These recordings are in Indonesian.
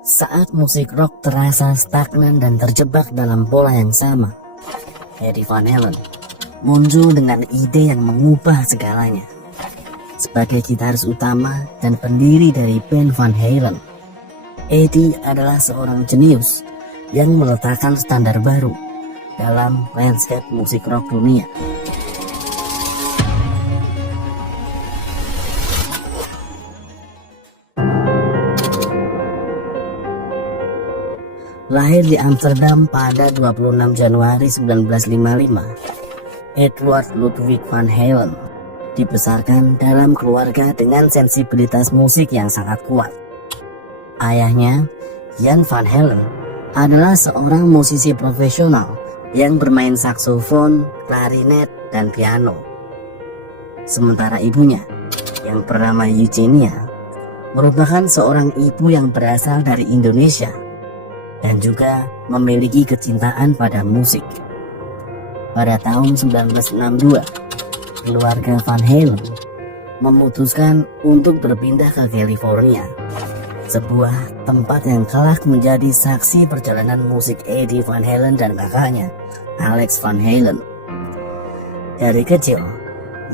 Saat musik rock terasa stagnan dan terjebak dalam pola yang sama, Eddie Van Halen muncul dengan ide yang mengubah segalanya. Sebagai gitaris utama dan pendiri dari band Van Halen, Eddie adalah seorang jenius yang meletakkan standar baru dalam landscape musik rock dunia. Lahir di Amsterdam pada 26 Januari 1955, Edward Ludwig Van Halen dibesarkan dalam keluarga dengan sensibilitas musik yang sangat kuat. Ayahnya, Jan Van Halen, adalah seorang musisi profesional yang bermain saksofon, klarinet, dan piano. Sementara ibunya, yang bernama Eugenia, merupakan seorang ibu yang berasal dari Indonesia dan juga memiliki kecintaan pada musik. Pada tahun 1962, keluarga Van Halen memutuskan untuk berpindah ke California, sebuah tempat yang kelak menjadi saksi perjalanan musik Eddie Van Halen dan kakaknya, Alex Van Halen. Dari kecil,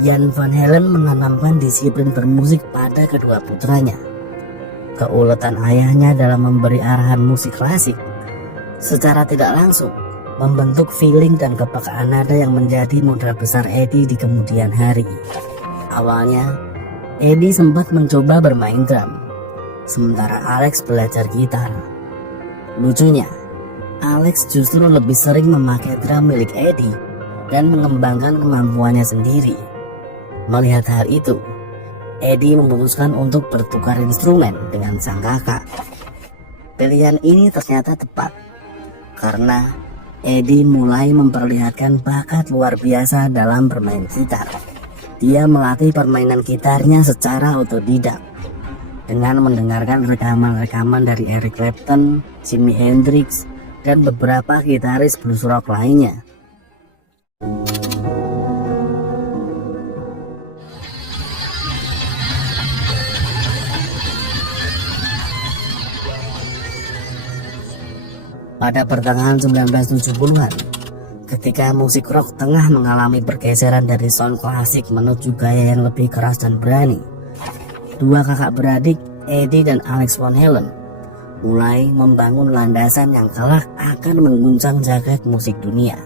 Jan Van Halen menanamkan disiplin bermusik pada kedua putranya. Keuletan ayahnya dalam memberi arahan musik klasik secara tidak langsung membentuk feeling dan kepekaan nada yang menjadi modal besar Eddie di kemudian hari. Awalnya, Eddie sempat mencoba bermain drum, sementara Alex belajar gitar. Lucunya, Alex justru lebih sering memakai drum milik Eddie dan mengembangkan kemampuannya sendiri. Melihat hal itu, Eddie memutuskan untuk bertukar instrumen dengan sang kakak. Pilihan ini ternyata tepat, karena Eddie mulai memperlihatkan bakat luar biasa dalam bermain gitar. Dia melatih permainan gitarnya secara otodidak, dengan mendengarkan rekaman-rekaman dari Eric Clapton, Jimi Hendrix, dan beberapa gitaris blues rock lainnya. Pada pertengahan 1970-an, ketika musik rock tengah mengalami pergeseran dari sound klasik menuju gaya yang lebih keras dan berani, dua kakak beradik, Eddie dan Alex Van Halen, mulai membangun landasan yang kelak akan mengguncang jagat musik dunia.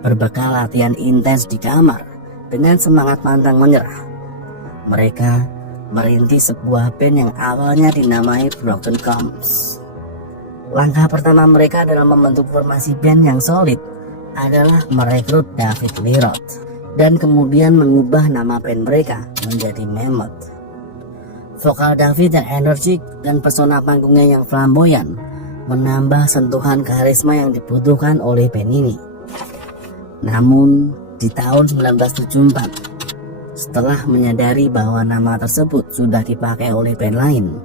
Berbekal latihan intens di kamar dengan semangat pantang menyerah, mereka merintis sebuah band yang awalnya dinamai Broken Combs. Langkah pertama mereka dalam membentuk formasi band yang solid adalah merekrut David Lee Roth dan kemudian mengubah nama band mereka menjadi Mammoth. Vokal David yang energik dan pesona panggungnya yang flamboyan menambah sentuhan karisma yang dibutuhkan oleh band ini. Namun di tahun 1974, setelah menyadari bahwa nama tersebut sudah dipakai oleh band lain,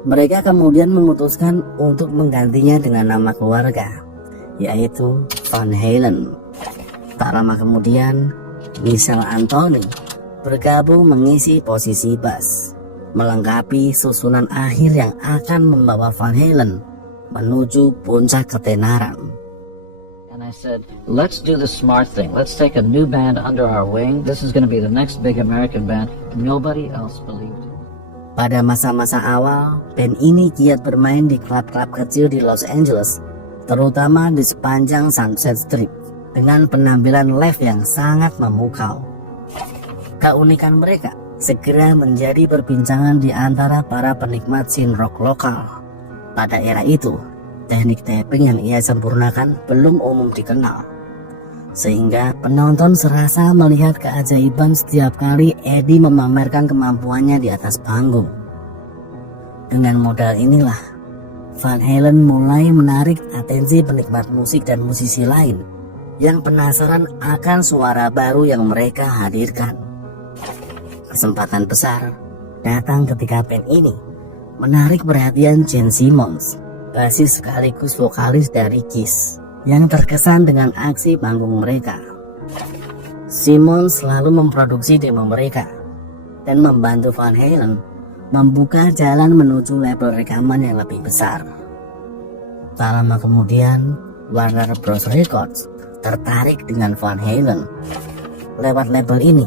mereka kemudian memutuskan untuk menggantinya dengan nama keluarga, yaitu Van Halen. Tak lama kemudian, Michel Anthony bergabung mengisi posisi bass, melengkapi susunan akhir yang akan membawa Van Halen menuju puncak ketenaran. And I said, let's do the smart thing. Let's take a new band under our wing. This is going to be the next big American band. Nobody else believed it. Pada masa-masa awal, band ini giat bermain di klub-klub kecil di Los Angeles, terutama di sepanjang Sunset Strip, dengan penampilan live yang sangat memukau. Keunikan mereka segera menjadi perbincangan di antara para penikmat scene rock lokal. Pada era itu, teknik tapping yang ia sempurnakan belum umum dikenal, sehingga penonton serasa melihat keajaiban setiap kali Eddie memamerkan kemampuannya di atas panggung. Dengan modal inilah, Van Halen mulai menarik atensi penikmat musik dan musisi lain yang penasaran akan suara baru yang mereka hadirkan. Kesempatan besar datang ketika band ini menarik perhatian Gene Simmons, basis sekaligus vokalis dari Kiss, yang terkesan dengan aksi panggung mereka. Simmons selalu memproduksi demo mereka dan membantu Van Halen membuka jalan menuju label rekaman yang lebih besar. Tak lama kemudian, Warner Bros. Records tertarik dengan Van Halen. Lewat label ini,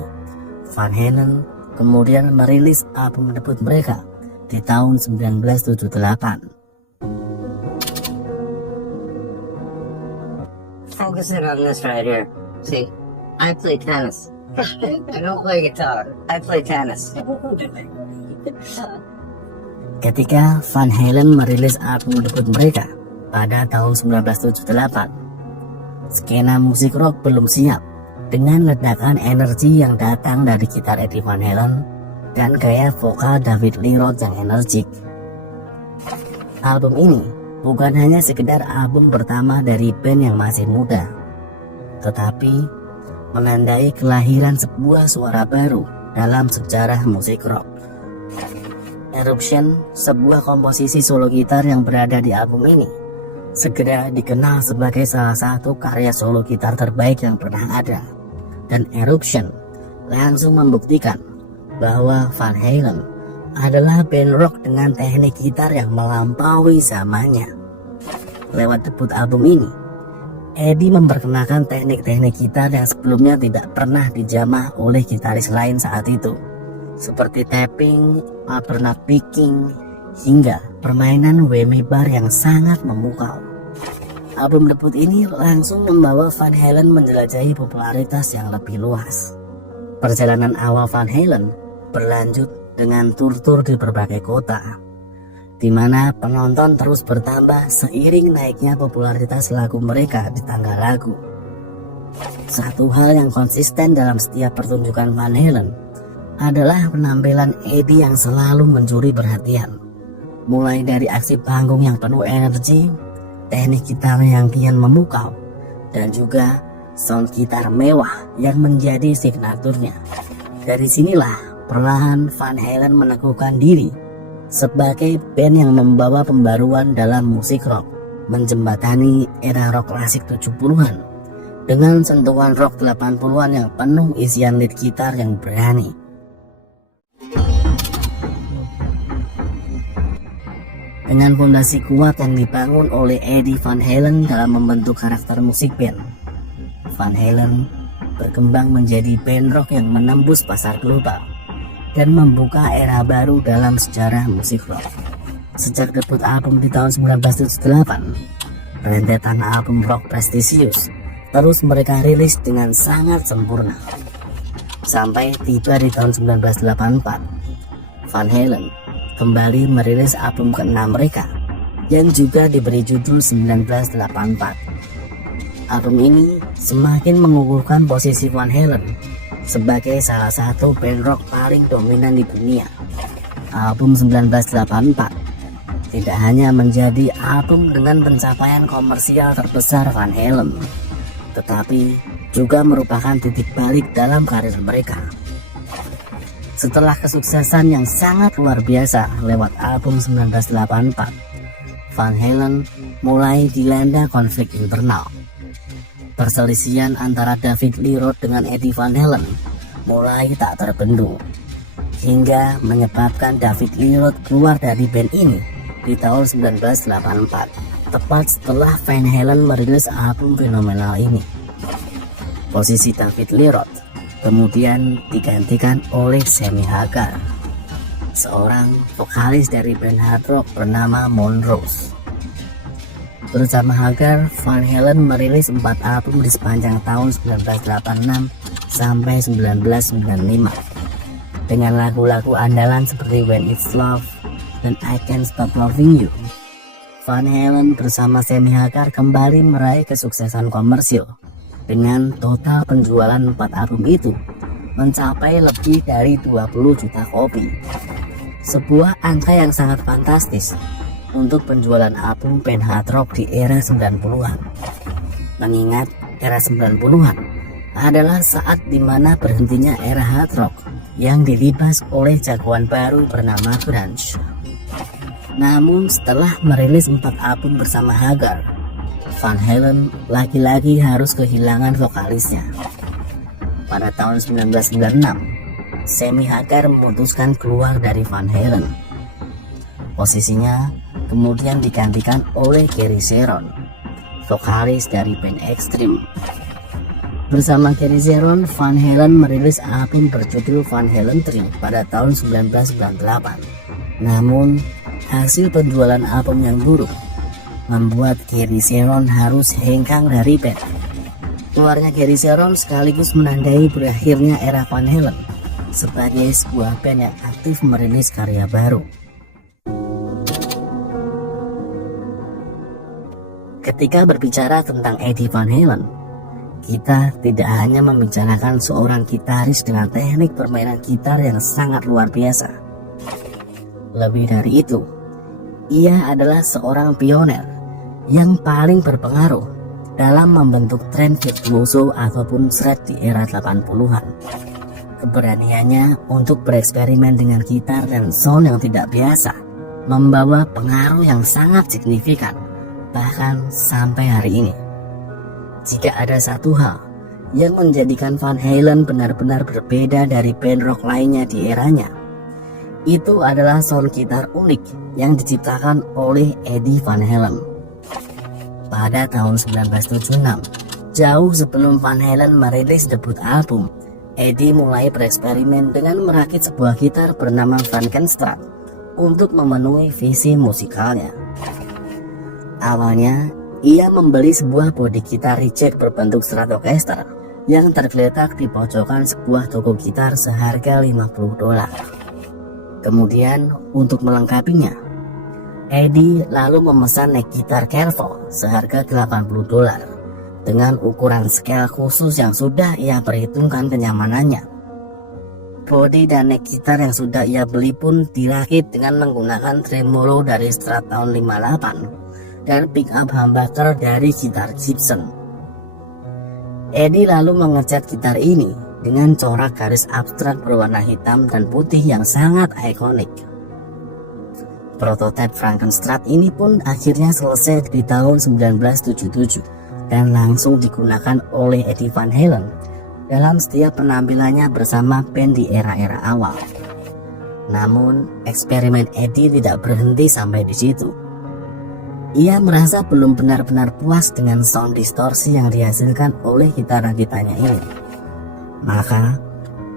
Van Halen kemudian merilis album debut mereka di tahun 1978. Focus in on this right here. See, I play tennis. I don't play guitar. I play tennis. Ketika Van Halen merilis album debut mereka pada tahun 1978, skena musik rock belum siap dengan ledakan energi yang datang dari gitar Eddie Van Halen dan gaya vokal David Lee Roth yang energik. Album ini bukan hanya sekedar album pertama dari band yang masih muda, tetapi menandai kelahiran sebuah suara baru dalam sejarah musik rock. Eruption, sebuah komposisi solo gitar yang berada di album ini, segera dikenal sebagai salah satu karya solo gitar terbaik yang pernah ada. Dan Eruption langsung membuktikan bahwa Van Halen adalah band rock dengan teknik gitar yang melampaui zamannya. Lewat debut album ini, Eddie memperkenalkan teknik-teknik gitar yang sebelumnya tidak pernah dijamah oleh gitaris lain saat itu, seperti tapping, alternate picking, hingga permainan whammy bar yang sangat memukau. Album debut ini langsung membawa Van Halen menjelajahi popularitas yang lebih luas. Perjalanan awal Van Halen berlanjut dengan tur-tur di berbagai kota, di mana penonton terus bertambah seiring naiknya popularitas lagu mereka di tangga lagu. Satu hal yang konsisten dalam setiap pertunjukan Van Halen adalah penampilan Eddie yang selalu mencuri perhatian. Mulai dari aksi panggung yang penuh energi, teknik gitar yang kian memukau, dan juga sound gitar mewah yang menjadi signaturnya. Dari sinilah perlahan Van Halen meneguhkan diri sebagai band yang membawa pembaruan dalam musik rock, menjembatani era rock klasik 70-an dengan sentuhan rock 80-an yang penuh isian lead gitar yang berani. Dengan fondasi kuat yang dibangun oleh Eddie Van Halen dalam membentuk karakter musik band, Van Halen berkembang menjadi band rock yang menembus pasar global dan membuka era baru dalam sejarah musik rock. Sejak debut album di tahun 1978, rentetan album rock prestisius terus mereka rilis dengan sangat sempurna. Sampai tiba di tahun 1984, Van Halen kembali merilis album ke-6 mereka yang juga diberi judul 1984. Album ini semakin mengukuhkan posisi Van Halen sebagai salah satu band rock paling dominan di dunia. Album 1984 tidak hanya menjadi album dengan pencapaian komersial terbesar Van Halen, tetapi juga merupakan titik balik dalam karir mereka. Setelah kesuksesan yang sangat luar biasa lewat album 1984, Van Halen mulai dilanda konflik internal. Perselisihan antara David Lee Roth dengan Eddie Van Halen mulai tak terbendung, hingga menyebabkan David Lee Roth keluar dari band ini di tahun 1984, tepat setelah Van Halen merilis album fenomenal ini. Posisi David Lee Roth kemudian digantikan oleh Sammy Hagar, seorang vokalis dari band hard rock bernama Montrose. Bersama Hagar, Van Halen merilis 4 album di sepanjang tahun 1986 sampai 1995 dengan lagu-lagu andalan seperti When It's Love dan I Can't Stop Loving You. Van Halen bersama Sammy Hagar kembali meraih kesuksesan komersil dengan total penjualan 4 album itu mencapai lebih dari 20 juta kopi. Sebuah angka yang sangat fantastis untuk penjualan album band hard rock di era 90-an. Mengingat era 90-an adalah saat dimana berhentinya era hard rock yang dilibas oleh jagoan baru bernama grunge. Namun setelah merilis 4 album bersama Hagar, Van Halen lagi-lagi harus kehilangan vokalisnya. Pada tahun 1996, Sammy Hagar memutuskan keluar dari Van Halen. Posisinya kemudian digantikan oleh Gary Sharon, vokalis dari band Extreme. Bersama Gary Sharon, Van Halen merilis album berjudul Van Halen 3 pada tahun 1998. Namun, hasil penjualan album yang buruk membuat Gary Sharon harus hengkang dari band. Keluarnya Gary Sharon sekaligus menandai berakhirnya era Van Halen sebagai sebuah band yang aktif merilis karya baru. Ketika berbicara tentang Eddie Van Halen, kita tidak hanya membicarakan seorang gitaris dengan teknik permainan gitar yang sangat luar biasa. Lebih dari itu, ia adalah seorang pioner yang paling berpengaruh dalam membentuk tren virtuoso ataupun shred di era 80-an. Keberaniannya untuk bereksperimen dengan gitar dan sound yang tidak biasa membawa pengaruh yang sangat signifikan bahkan sampai hari ini. Jika ada satu hal yang menjadikan Van Halen benar-benar berbeda dari band rock lainnya di eranya, itu adalah sound gitar unik yang diciptakan oleh Eddie Van Halen. Pada tahun 1976, jauh sebelum Van Halen merilis debut album, Eddie mulai bereksperimen dengan merakit sebuah gitar bernama Frankenstrat untuk memenuhi visi musikalnya. Awalnya, ia membeli sebuah bodi gitar reject berbentuk Stratocaster yang tergeletak di pojokan sebuah toko gitar seharga $50. Kemudian, untuk melengkapinya, Eddie lalu memesan neck gitar Carvel seharga $80 dengan ukuran scale khusus yang sudah ia perhitungkan kenyamanannya. Bodi dan neck gitar yang sudah ia beli pun dirakit dengan menggunakan tremolo dari Strat tahun 58 dan pickup humbucker dari gitar Gibson. Eddie lalu mengecat gitar ini dengan corak garis abstrak berwarna hitam dan putih yang sangat ikonik. Prototipe Frankenstrat ini pun akhirnya selesai di tahun 1977 dan langsung digunakan oleh Eddie Van Halen dalam setiap penampilannya bersama band di era-era awal. Namun, eksperimen Eddie tidak berhenti sampai di situ. Ia merasa belum benar-benar puas dengan sound distorsi yang dihasilkan oleh gitar rakitannya ini. Maka,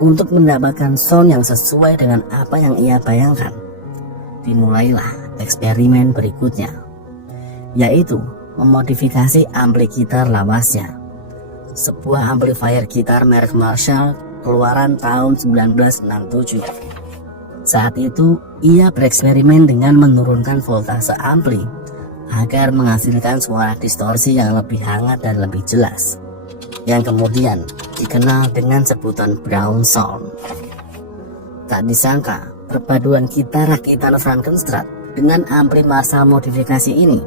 untuk mendapatkan sound yang sesuai dengan apa yang ia bayangkan, dimulailah eksperimen berikutnya, yaitu memodifikasi ampli gitar lawasnya, sebuah amplifier gitar merek Marshall keluaran tahun 1967. Saat itu, ia bereksperimen dengan menurunkan voltase ampli agar menghasilkan suara distorsi yang lebih hangat dan lebih jelas, yang kemudian dikenal dengan sebutan brown sound. Tak disangka, perpaduan gitar rakitan Frankenstrat dengan ampli Marshall modifikasi ini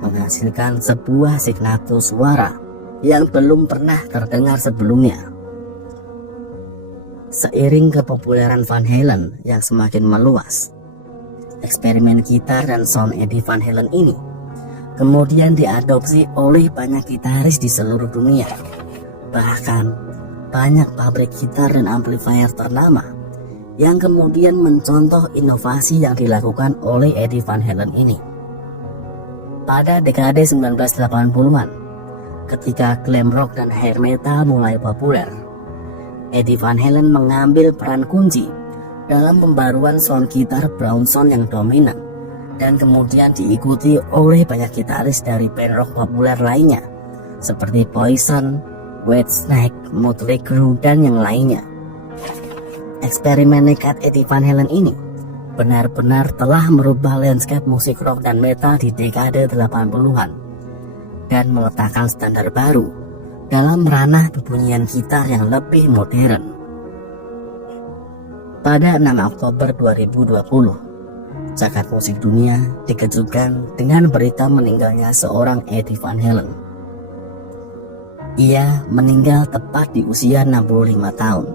menghasilkan sebuah signatur suara yang belum pernah terdengar sebelumnya. Seiring kepopuleran Van Halen yang semakin meluas, eksperimen gitar dan sound Eddie Van Halen ini kemudian diadopsi oleh banyak gitaris di seluruh dunia. Bahkan banyak pabrik gitar dan amplifier ternama yang kemudian mencontoh inovasi yang dilakukan oleh Eddie Van Halen ini. Pada dekade 1980-an, ketika glam rock dan hair metal mulai populer, Eddie Van Halen mengambil peran kunci dalam pembaruan sound gitar brown sound yang dominan dan kemudian diikuti oleh banyak gitaris dari band rock populer lainnya seperti Poison, Whitesnake, Motley Crue, dan yang lainnya. Eksperimen nekat Eddie Van Halen ini benar-benar telah merubah landscape musik rock dan metal di dekade 80-an dan meletakkan standar baru dalam ranah bebunyian gitar yang lebih modern. Pada 6 Oktober 2020, jagat musik dunia dikejutkan dengan berita meninggalnya seorang Eddie Van Halen. Ia meninggal tepat di usia 65 tahun.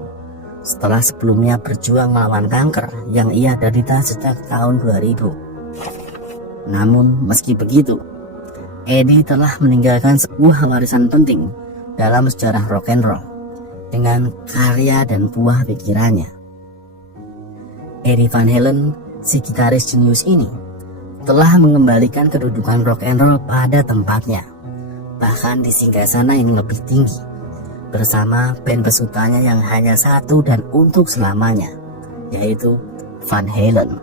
Setelah sebelumnya berjuang melawan kanker yang ia derita sejak tahun 2000. Namun meski begitu, Eddie telah meninggalkan sebuah warisan penting dalam sejarah rock and roll dengan karya dan buah pikirannya. Eddie Van Halen, si gitaris jenius ini, telah mengembalikan kedudukan rock and roll pada tempatnya, bahkan di singgasana yang lebih tinggi, bersama band besutannya yang hanya satu dan untuk selamanya, yaitu Van Halen.